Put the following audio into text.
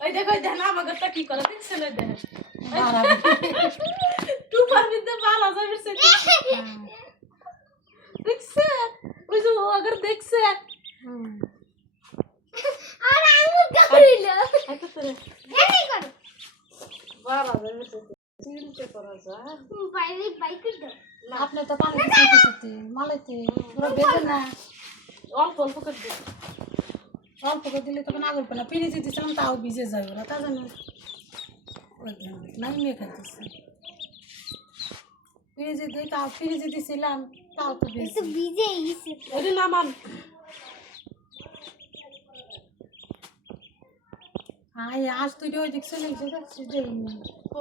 ওই দেখো না আমাকে কি করে দেখছেন ওই দেখেন টুপার ভিতরে বালা যাবে সে দেখছে ওই যে ও अगर দেখছে আর আঙুল কামড়িল আচ্ছা তোরে এমনি করো বালা যাবে সে চিলতে করা যায় বাইক দাও আপনি তো পানি দিতে মালাইতে পুরো বেজে না অল্প অল্প করে দে অল্প করে দিলে তখন আগুন পানা পিড়ি দিতেছিলাম তাও ভিজে যায় ওরা তা জানো নাই মেয়ে খাইতেছে পিড়ি দিয়ে তাও পিড়ি দিতেছিলাম তাও তো তো ভিজে গেছে ওরে নামান আজ তুই ওই দিক চলে গেছে ও